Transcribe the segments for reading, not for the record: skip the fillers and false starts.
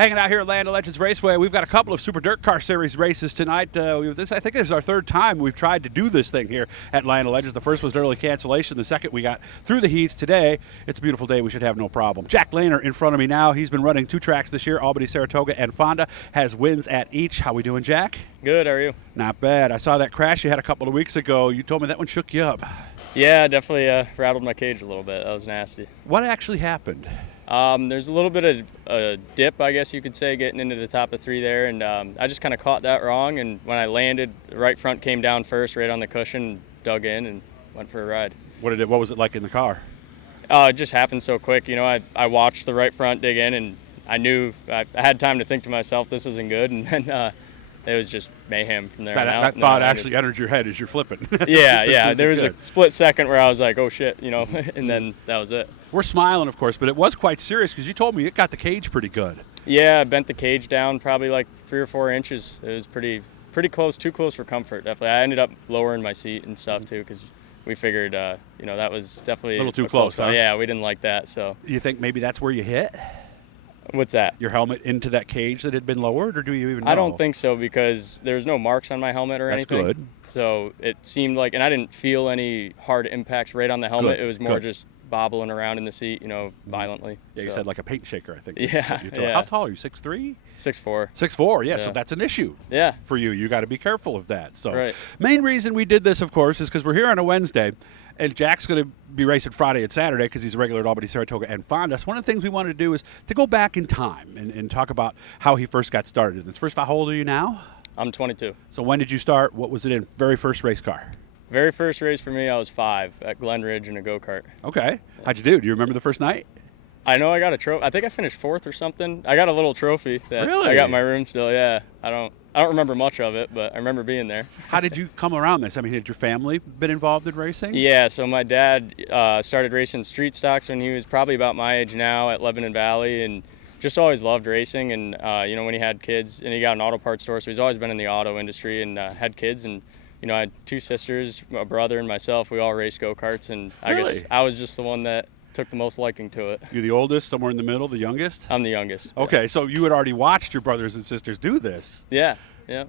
Hanging out here at Land of Legends Raceway. We've got a couple of Super Dirt Car Series races tonight. I think this is our third time we've tried to do this thing here at Land of Legends. The first was an early cancellation. The second, we got through the heats. Today, it's a beautiful day. We should have no problem. Jack Lehner in front of me now. He's been running 2 tracks this year, Albany, Saratoga, and Fonda. Has wins at each. How we doing, Jack? Good, how are you? Not bad. I saw that crash you had a couple of weeks ago. You told me that one shook you up. Yeah, definitely rattled my cage a little bit. That was nasty. What actually happened? There's a little bit of a dip, I guess you could say, getting into the top of 3 there, and I just kind of caught that wrong, and when I landed, the right front came down first, right on the cushion, dug in, and went for a ride. What was it like in the car? It just happened so quick. You know, I watched the right front dig in, and I knew I had time to think to myself, this isn't good, and then it was just mayhem from there on out. That thought actually entered your head as you're flipping. Yeah. There was a split second where I was like, oh, shit, you know, and then that was it. We're smiling, of course, but it was quite serious because you told me it got the cage pretty good. Yeah, I bent the cage down probably like 3 or 4 inches. It was pretty close, too close for comfort, definitely. I ended up lowering my seat and stuff, too, because we figured, you know, that was definitely a little too close, huh? Yeah, we didn't like that, so. You think maybe that's where you hit? What's that? Your helmet into that cage that had been lowered, or do you even know? I don't think so, because there was no marks on my helmet or anything. That's good. So it seemed like, and I didn't feel any hard impacts right on the helmet. Good. It was more just bobbling around in the seat, you know, violently. Yeah, you said like a paint shaker, I think. Yeah. How tall are you, 6'3"? 6'4". 6'4", yeah, so that's an issue. Yeah. For you. You got to be careful of that. So, right. Main reason we did this, of course, is because we're here on a Wednesday, and Jack's going to be racing Friday and Saturday because he's a regular at Albany, Saratoga, and Fonda. So one of the things we wanted to do is to go back in time and talk about how he first got started in this. First of all, how old are you now? I'm 22. So when did you start? What was it in? Very first race car? Very first race for me, I was 5 at Glen Ridge in a go-kart. Okay. How'd you do? Do you remember the first night? I know I got a trophy. I think I finished 4th or something. I got a little trophy that Really? I got in my room still. Yeah. I don't remember much of it, but I remember being there. How did you come around this? I mean, had your family been involved in racing? Yeah. So my dad started racing street stocks when he was probably about my age now at Lebanon Valley, and just always loved racing. And you know, when he had kids, and he got an auto parts store, so he's always been in the auto industry and had kids. And you know, I had 2 sisters, a brother, and myself. We all raced go-karts, and I guess I was just the one that took the most liking to it. You're the oldest, somewhere in the middle, the youngest? I'm the youngest. Okay, yeah. so you had already watched your brothers and sisters do this. Yeah.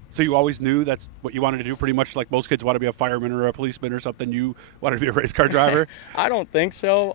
So you always knew that's what you wanted to do, pretty much like most kids want to be a fireman or a policeman or something. You wanted to be a race car driver? I don't think so.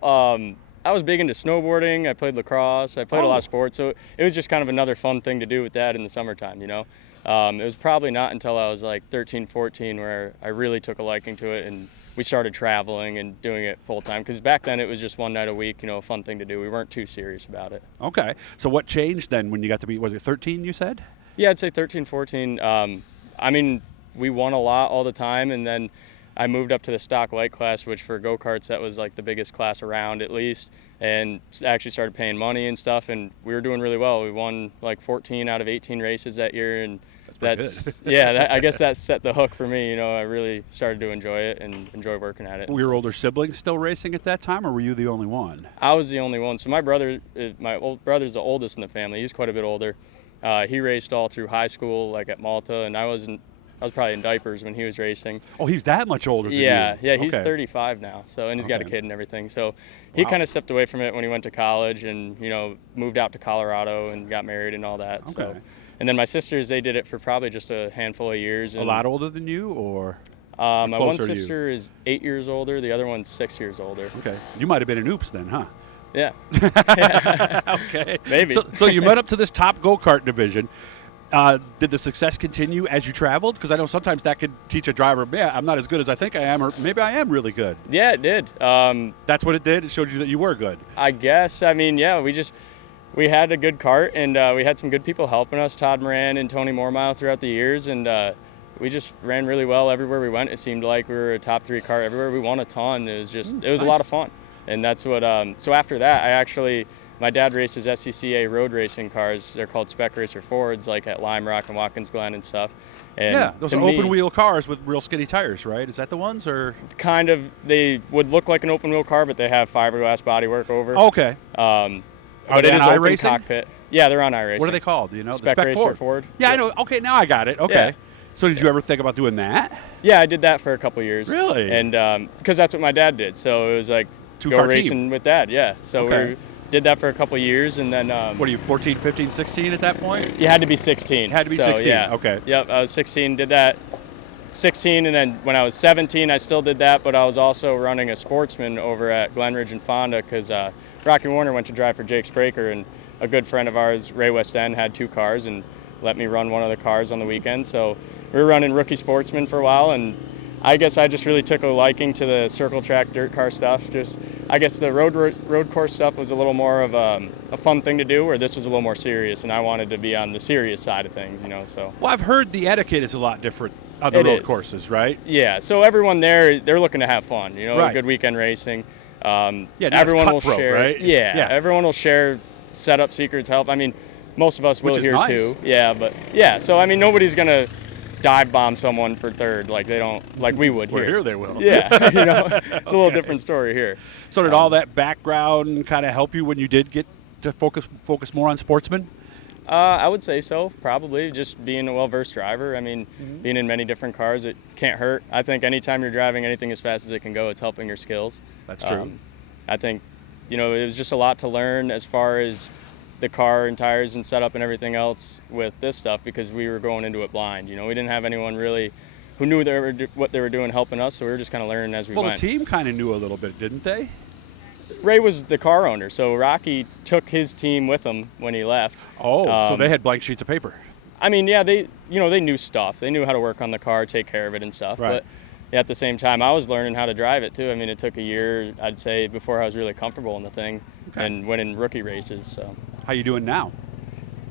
I was big into snowboarding. I played lacrosse. I played a lot of sports. So it was just kind of another fun thing to do with that in the summertime, you know. It was probably not until I was like 13, 14 where I really took a liking to it, and we started traveling and doing it full time, because back then it was just one night a week, you know, a fun thing to do. We weren't too serious about it. Okay. So what changed then when you got to be, was it 13 you said? Yeah, I'd say 13, 14. I mean, we won a lot all the time, and then I moved up to the stock light class, which for go-karts, that was like the biggest class around at least, and actually started paying money and stuff, and we were doing really well. We won like 14 out of 18 races that year, and that's good. Yeah, I guess that set the hook for me. You know, I really started to enjoy it and enjoy working at it. Were your older siblings still racing at that time, or were you the only one? I was the only one. So my brother, my old brother's the oldest in the family. He's quite a bit older. He raced all through high school, like at Malta, and I was probably in diapers when he was racing. Oh, he's that much older than you? Yeah, he's 35 now, so, and he's got a kid and everything. So he kind of stepped away from it when he went to college, and, you know, moved out to Colorado and got married and all that. Okay. So. And then my sisters, they did it for probably just a handful of years. And, a lot older than you, or? My one sister is 8 years older, the other one's 6 years older. Okay. You might have been an oops then, huh? Yeah. Okay. Maybe. So you went up to this top go-kart division. Did the success continue as you traveled? Because I know sometimes that could teach a driver, yeah, I'm not as good as I think I am, or maybe I am really good. Yeah, it did. That's what it did? It showed you that you were good? I guess. I mean, yeah, we had a good cart, and we had some good people helping us, Todd Moran and Tony Mormile, throughout the years, and we just ran really well everywhere we went. It seemed like we were a top 3 cart everywhere. We won a ton. It was nice. A lot of fun. And that's what, so after that, my dad races SCCA road racing cars. They're called Spec Racer Fords, like at Lime Rock and Watkins Glen and stuff. And yeah, those are open wheel cars with real skinny tires, right? Is that the ones, or? Kind of. They would look like an open wheel car, but they have fiberglass bodywork over. Oh, okay. But it is open iRacing? Cockpit. Yeah, they're on iRacing. What are they called? Do you know? Spec Racer Ford. Yeah, I know. Okay, now I got it. Okay. Yeah. So did you ever think about doing that? Yeah, I did that for a couple years. Really? And because that's what my dad did. So it was like, Two-car racing team. with Dad, yeah. So did that for a couple years, and then What are you, 14, 15, 16 at that point? you had to be 16. Had to be So, 16. Yeah. Okay. Yep, I was 16, did that 16, and then when I was 17, I still did that, but I was also running a Sportsman over at Glen Ridge and Fonda because Rocky Warner went to drive for Jake Spraker, and a good friend of ours, Ray West End, had 2 cars and let me run one of the cars on the weekend. So we were running rookie Sportsman for a while, and I guess I just really took a liking to the circle track dirt car stuff. Just, I guess the road course stuff was a little more of a fun thing to do, where this was a little more serious, and I wanted to be on the serious side of things, you know. So. Well, I've heard the etiquette is a lot different on the road courses, right? Yeah. So everyone there, they're looking to have fun, you know, Right. good weekend racing. Yeah, everyone will cutthroat, share. right? Yeah. Everyone will share setup secrets, help. I mean, most of us will Which is here nice. too. Yeah, but yeah. So I mean, nobody's gonna dive bomb someone for third like they don't, like we would Well, here. here they will. Yeah, you know, it's a little different story here. So did all that background kind of help you when you did get to focus more on Sportsman? I would say so, probably. Just being a well-versed driver. I mean, being in many different cars, it can't hurt. I think anytime you're driving anything as fast as it can go, it's helping your skills. That's true. I think, you know, it was just a lot to learn as far as the car and tires and setup and everything else with this stuff, because we were going into it blind. You know, we didn't have anyone really who knew what they were doing helping us, so we were just kind of learning as we Well, went. the team kind of knew a little bit, didn't they? Ray was the car owner, so Rocky took his team with him when he left. Oh, so they had blank sheets of paper. I mean, yeah, they knew stuff. They knew how to work on the car, take care of it and stuff. Right. But at the same time, I was learning how to drive it too. I mean, it took a year, I'd say, before I was really comfortable in the thing and winning rookie races. So How you doing now?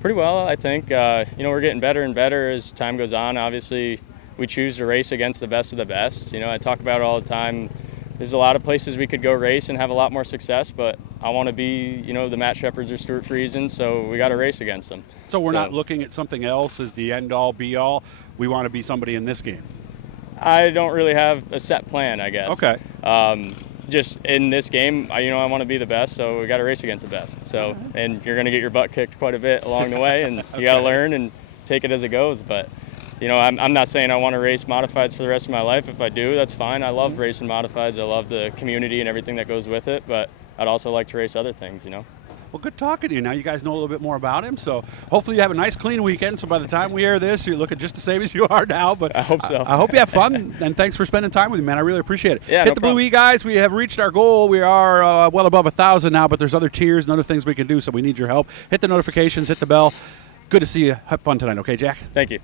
pretty well, I think. You know, we're getting better and better as time goes on. Obviously, we choose to race against the best of the best. You know, I talk about it all the time. There's a lot of places we could go race and have a lot more success, but I want to be, you know, the Matt Shepherds or Stuart Friesen, so we got to race against them. So we're not looking at something else as the end-all, be-all. We want to be somebody in this game. I don't really have a set plan, I guess. Okay. Just in this game, I want to be the best, so we got to race against the best. So, and you're going to get your butt kicked quite a bit along the way, and you got to learn and take it as it goes. But, you know, I'm not saying I want to race modifieds for the rest of my life. If I do, that's fine. I love racing modifieds. I love the community and everything that goes with it, but I'd also like to race other things, you know. Well, good talking to you. Now you guys know a little bit more about him, so hopefully you have a nice, clean weekend. So by the time we air this, you're looking just the same as you are now. But I hope so. I hope you have fun, and thanks for spending time with me, man. I really appreciate it. Yeah, Hit no the problem. Blue E, guys. We have reached our goal. We are well above 1,000 now, but there's other tiers and other things we can do, so we need your help. Hit the notifications, hit the bell. Good to see you. Have fun tonight, okay, Jack? Thank you.